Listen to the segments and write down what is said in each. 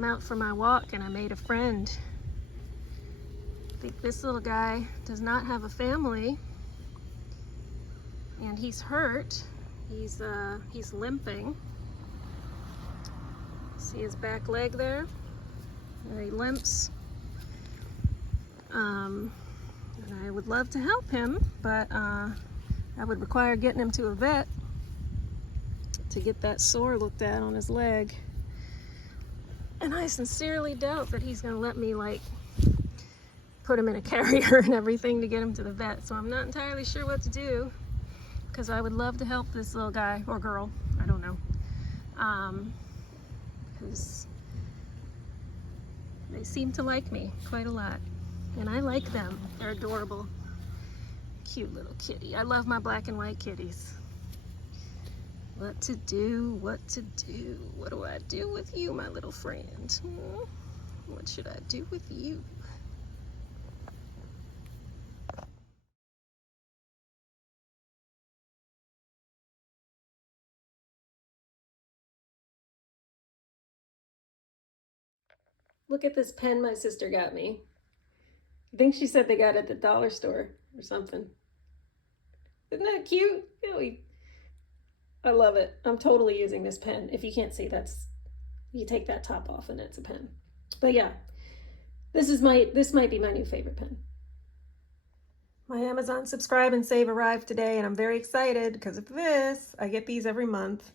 I'm out for my walk and I made a friend. I think this little guy does not have a family and he's hurt. He's limping. See his back leg there? Where he limps. And I would love to help him, but that would require getting him to a vet to get that sore looked at on his leg. And I sincerely doubt that he's gonna let me like put him in a carrier and everything to get him to the vet. So I'm not entirely sure what to do, because I would love to help this little guy or girl, I don't know, who's, they seem to like me quite a lot. And I like them. They're adorable. Cute little kitty. I love my black and white kitties. What to do, what to do. What do I do with you, my little friend? What should I do with you? Look at this pen my sister got me. I think she said they got it at the dollar store or something. Isn't that cute? I love it. I'm totally using this pen. If you can't see, you take that top off and it's a pen. But yeah, this might be my new favorite pen. My Amazon Subscribe and Save arrived today and I'm very excited because of this. I get these every month.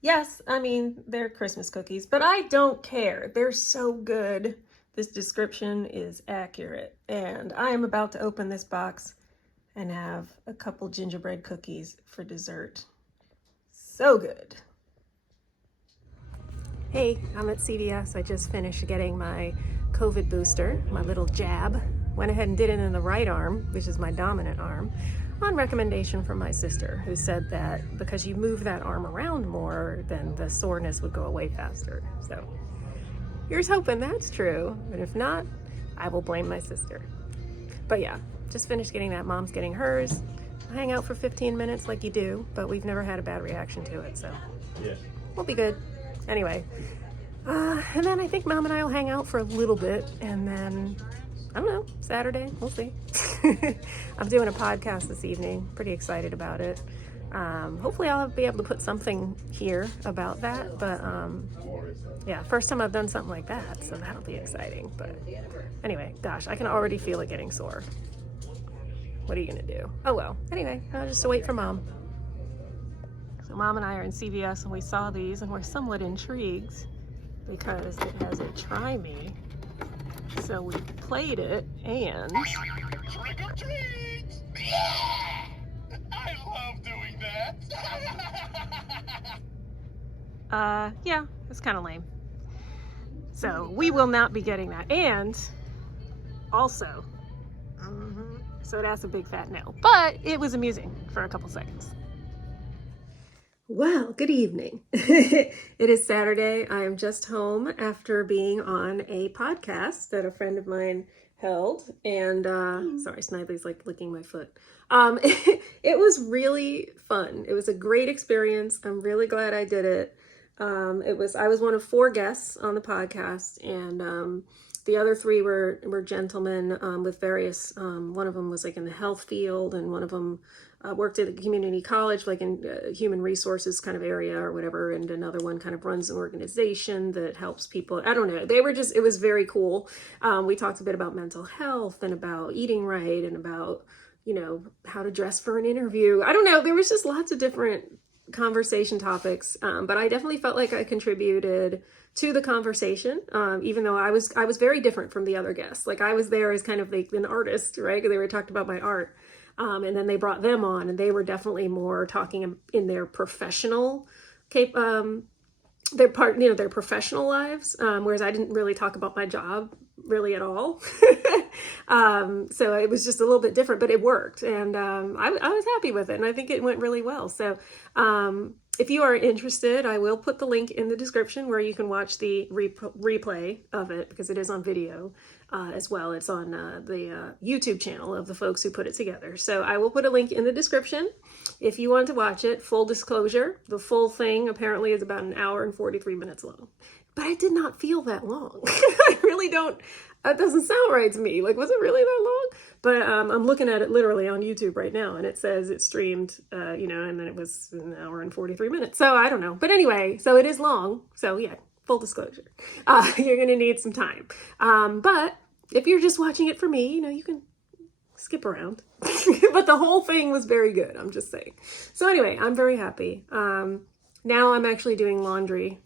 Yes, I mean, they're Christmas cookies, but I don't care. They're so good. This description is accurate. And I am about to open this box and have a couple gingerbread cookies for dessert. So good. Hey, I'm at CVS. I just finished getting my COVID booster, my little jab. Went ahead and did it in the right arm, which is my dominant arm, on recommendation from my sister, who said that because you move that arm around more, then the soreness would go away faster. So here's hoping that's true, and if not, I will blame my sister. But yeah, just finished getting that. Mom's getting hers. I hang out for 15 minutes like you do, but we've never had a bad reaction to it, so yeah, we'll be good. Anyway, and then I think Mom and I will hang out for a little bit, and then I don't know, Saturday, we'll see. I'm doing a podcast this evening, pretty excited about it. Hopefully I'll be able to put something here about that, but yeah, first time I've done something like that, so that'll be exciting. But anyway, gosh, I can already feel it getting sore. What are you gonna do? Oh well, anyway, I'll just wait for Mom. So Mom and I are in CVS and we saw these and we're somewhat intrigued because it has a try me. So we played it and... Trick or treat! Yeah! I love doing that! Yeah, it's kind of lame. So we will not be getting that. And also, so that's a big fat no. But it was amusing for a couple seconds. Well, good evening. It is Saturday. I am just home after being on a podcast that a friend of mine held. And sorry, Snidely's like licking my foot. It was really fun. It was a great experience. I'm really glad I did it. I was one of 4 guests on the podcast, and the other 3 were gentlemen with various, one of them was like in the health field, and one of them worked at a community college, like in human resources kind of area or whatever, and another one kind of runs an organization that helps people. I don't know. It was very cool. We talked a bit about mental health and about eating right and about, how to dress for an interview. I don't know. There was just lots of different conversation topics, but I definitely felt like I contributed to the conversation, even though I was very different from the other guests. Like I was there as kind of like an artist, right? Because they were talking about my art. And then they brought them on and they were definitely more talking in their professional their professional lives, whereas I didn't really talk about my job really at all. So it was just a little bit different, but it worked. And I was happy with it. And I think it went really well. So if you are interested, I will put the link in the description where you can watch the replay of it, because it is on video as well. It's on the YouTube channel of the folks who put it together. So I will put a link in the description if you want to watch it. Full disclosure, the full thing apparently is about 1 hour and 43 minutes long. but it did not feel that long. I really don't, that doesn't sound right to me. Like, was it really that long? But I'm looking at it literally on YouTube right now, and it says it streamed, and then it was an hour and 43 minutes. So I don't know. But anyway, so it is long. So yeah, full disclosure. You're going to need some time. But if you're just watching it for me, you can skip around. But the whole thing was very good. I'm just saying. So anyway, I'm very happy. Now I'm actually doing laundry.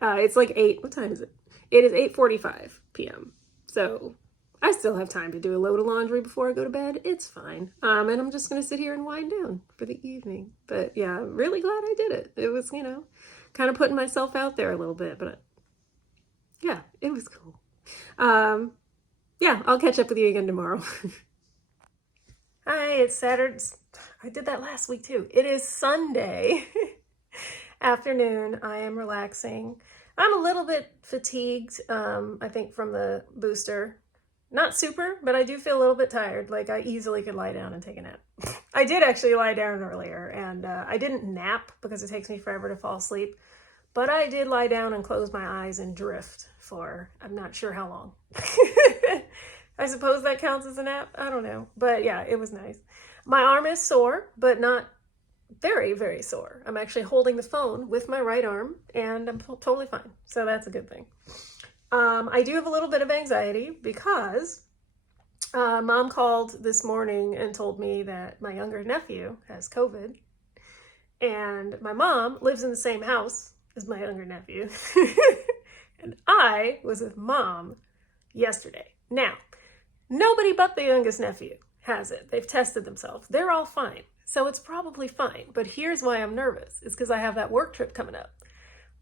It's like 8. What time is it? It is 8:45 p.m. So I still have time to do a load of laundry before I go to bed. It's fine. And I'm just going to sit here and wind down for the evening. But yeah, I'm really glad I did it. It was, kind of putting myself out there a little bit. But yeah, it was cool. Yeah, I'll catch up with you again tomorrow. Hi, it's Saturday. I did that last week too. It is Sunday afternoon. I am relaxing. I'm a little bit fatigued, I think from the booster. Not super, but I do feel a little bit tired. Like I easily could lie down and take a nap. I did actually lie down earlier, and I didn't nap because it takes me forever to fall asleep. But I did lie down and close my eyes and drift for, I'm not sure how long. I suppose that counts as a nap. I don't know. But yeah, it was nice. My arm is sore, but not very, very sore. I'm actually holding the phone with my right arm, and I'm totally fine. So that's a good thing. I do have a little bit of anxiety because Mom called this morning and told me that my younger nephew has COVID, and my mom lives in the same house as my younger nephew. And I was with Mom yesterday. Now, nobody but the youngest nephew has it. They've tested themselves. They're all fine. So it's probably fine. But here's why I'm nervous. It's because I have that work trip coming up.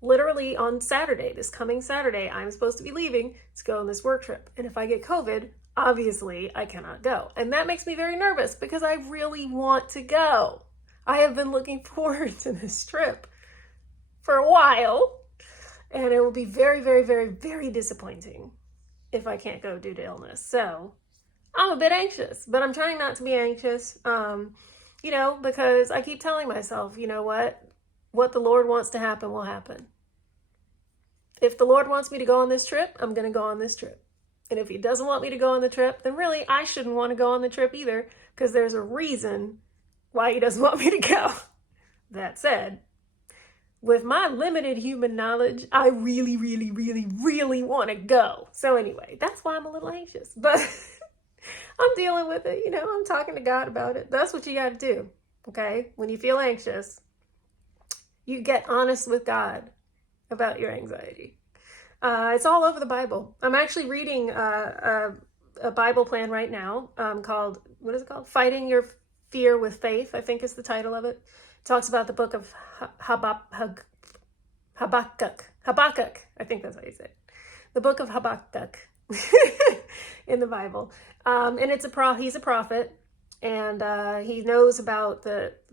Literally on Saturday, this coming Saturday, I'm supposed to be leaving to go on this work trip. And if I get COVID, obviously I cannot go. And that makes me very nervous because I really want to go. I have been looking forward to this trip for a while. And it will be very, very, very, very disappointing if I can't go due to illness. So I'm a bit anxious, but I'm trying not to be anxious, because I keep telling myself, what the Lord wants to happen will happen. If the Lord wants me to go on this trip, I'm going to go on this trip. And if he doesn't want me to go on the trip, then really I shouldn't want to go on the trip either, because there's a reason why he doesn't want me to go. That said, with my limited human knowledge, I really, really, really, really want to go. So anyway, that's why I'm a little anxious. But I'm dealing with it. I'm talking to God about it. That's what you got to do. Okay? When you feel anxious, you get honest with God about your anxiety. It's all over the Bible. I'm actually reading a Bible plan right now called, what is it called? Fighting Your Fear with Faith, I think is the title of it. It talks about the book of Habakkuk. Habakkuk, I think that's how you say it. The book of Habakkuk in the Bible. And he's a prophet. And he knows about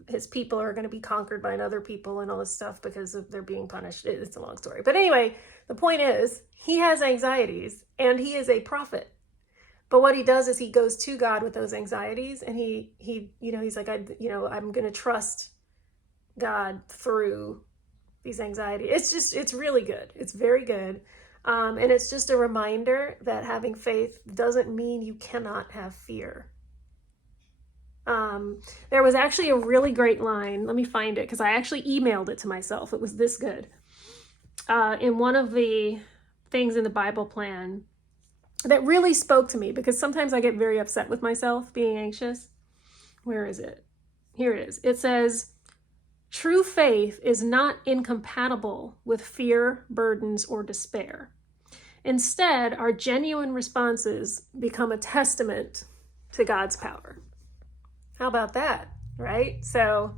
his people are going to be conquered by another people and all this stuff because they're being punished. It's a long story. But anyway, the point is, he has anxieties and he is a prophet. But what he does is he goes to God with those anxieties, and he's like, I'm going to trust God through these anxieties. It's really good. It's very good. And it's just a reminder that having faith doesn't mean you cannot have fear. There was actually a really great line. Let me find it because I actually emailed it to myself. It was this good. In one of the things in the Bible plan that really spoke to me, because sometimes I get very upset with myself being anxious. Where is it? Here it is. It says, true faith is not incompatible with fear, burdens, or despair. Instead, our genuine responses become a testament to God's power. How about that, right? So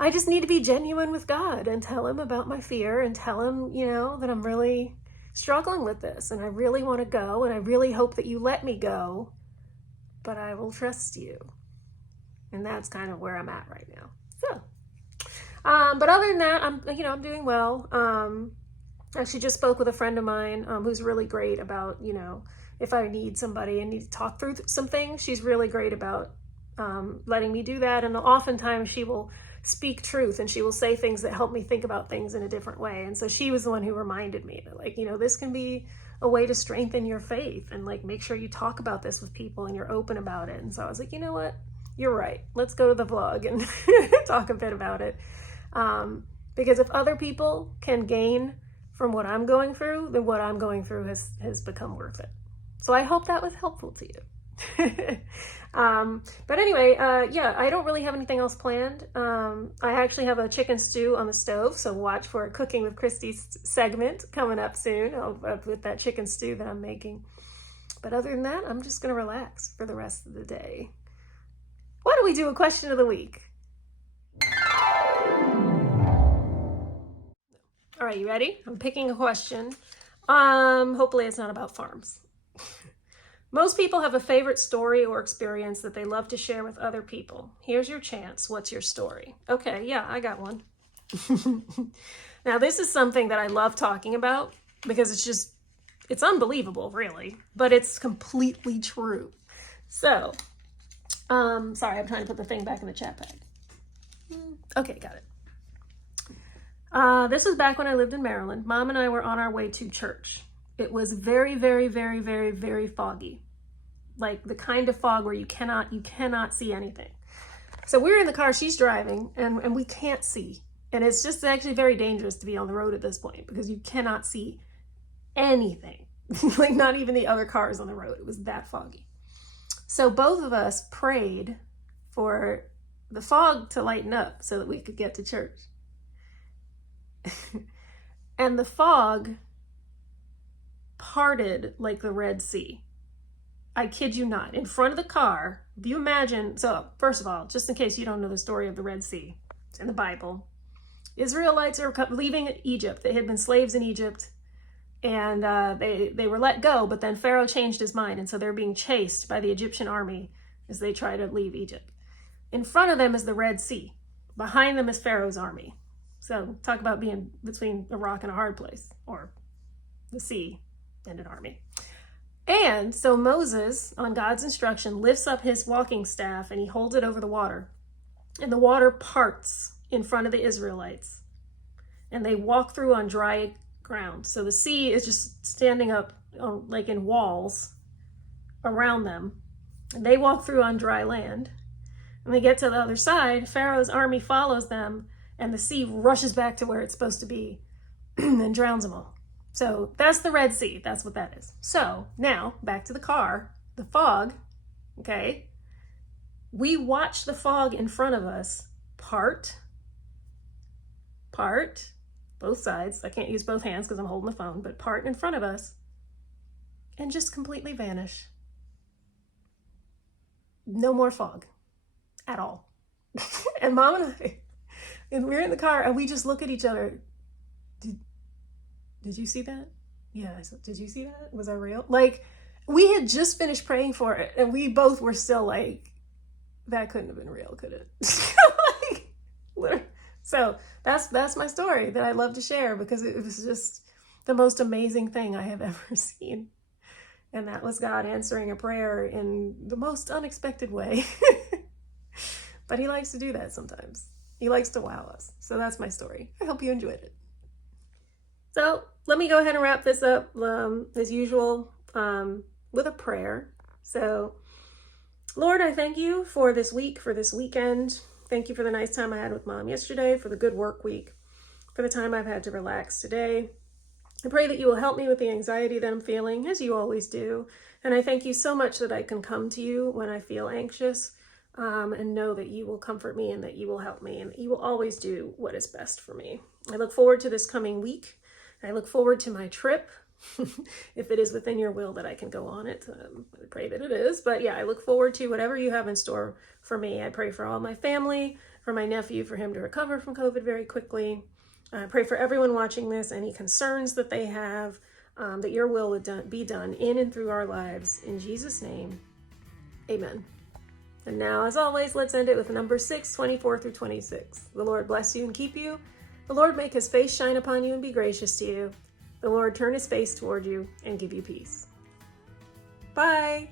I just need to be genuine with God and tell him about my fear and tell him, that I'm really struggling with this and I really want to go and I really hope that you let me go, but I will trust you. And that's kind of where I'm at right now. So, but other than that, I'm doing well. I actually just spoke with a friend of mine who's really great about, if I need somebody and need to talk through some things, she's really great about letting me do that. And oftentimes she will speak truth, and she will say things that help me think about things in a different way. And so she was the one who reminded me that, like, this can be a way to strengthen your faith, and like make sure you talk about this with people and you're open about it. And so I was like, you know what? You're right. Let's go to the vlog and talk a bit about it. Because if other people can gain from what I'm going through, then what I'm going through has become worth it. So I hope that was helpful to you. But anyway, yeah, I don't really have anything else planned. I actually have a chicken stew on the stove, so watch for a Cooking with Christie segment coming up soon with that chicken stew that I'm making. But other than that, I'm just going to relax for the rest of the day. Why don't we do a question of the week? All right, you ready? I'm picking a question. Hopefully it's not about farms. Most people have a favorite story or experience that they love to share with other people. Here's your chance. What's your story? Okay, yeah, I got one. Now, this is something that I love talking about because it's unbelievable, really, but it's completely true. So, sorry, I'm trying to put the thing back in the chat bag. Okay, got it. This was back when I lived in Maryland. Mom and I were on our way to church. It was very, very, very, very, very foggy. Like the kind of fog where you cannot see anything. So we're in the car, she's driving, and we can't see. And it's just actually very dangerous to be on the road at this point because you cannot see anything. Like not even the other cars on the road. It was that foggy. So both of us prayed for the fog to lighten up so that we could get to church. And the fog parted like the Red Sea. I kid you not. In front of the car, if you imagine, so first of all, just in case you don't know the story of the Red Sea, it's in the Bible. Israelites are leaving Egypt. They had been slaves in Egypt, and they were let go, but then Pharaoh changed his mind, and so they're being chased by the Egyptian army as they try to leave Egypt. In front of them is the Red Sea. Behind them is Pharaoh's army. So talk about being between a rock and a hard place, or the sea and an army. And so Moses, on God's instruction, lifts up his walking staff and he holds it over the water. And the water parts in front of the Israelites. And they walk through on dry ground. So the sea is just standing up like in walls around them. And they walk through on dry land. When they get to the other side, Pharaoh's army follows them, and the sea rushes back to where it's supposed to be and drowns them all. So that's the Red Sea. That's what that is. So now back to the car, the fog, okay? We watch the fog in front of us part, both sides. I can't use both hands because I'm holding the phone, but part in front of us and just completely vanish. No more fog at all. And Mom and we're in the car and we just look at each other. Did you see that? Yeah, did you see that? Was that real? Like, we had just finished praying for it, and we both were still like, that couldn't have been real, could it? Like, so that's my story that I love to share because it was just the most amazing thing I have ever seen. And that was God answering a prayer in the most unexpected way. But he likes to do that sometimes. He likes to wow us. So that's my story. I hope you enjoyed it. So let me go ahead and wrap this up as usual with a prayer. So Lord, I thank you for this week, for this weekend. Thank you for the nice time I had with Mom yesterday, for the good work week, for the time I've had to relax today. I pray that you will help me with the anxiety that I'm feeling, as you always do. And I thank you so much that I can come to you when I feel anxious and know that you will comfort me and that you will help me and that you will always do what is best for me. I look forward to this coming week. I look forward to my trip, if it is within your will that I can go on it. I pray that it is. But yeah, I look forward to whatever you have in store for me. I pray for all my family, for my nephew, for him to recover from COVID very quickly. I pray for everyone watching this, any concerns that they have, that your will would be done in and through our lives. In Jesus' name, amen. And now, as always, let's end it with number 6, 24 through 26. The Lord bless you and keep you. The Lord make his face shine upon you and be gracious to you. The Lord turn his face toward you and give you peace. Bye.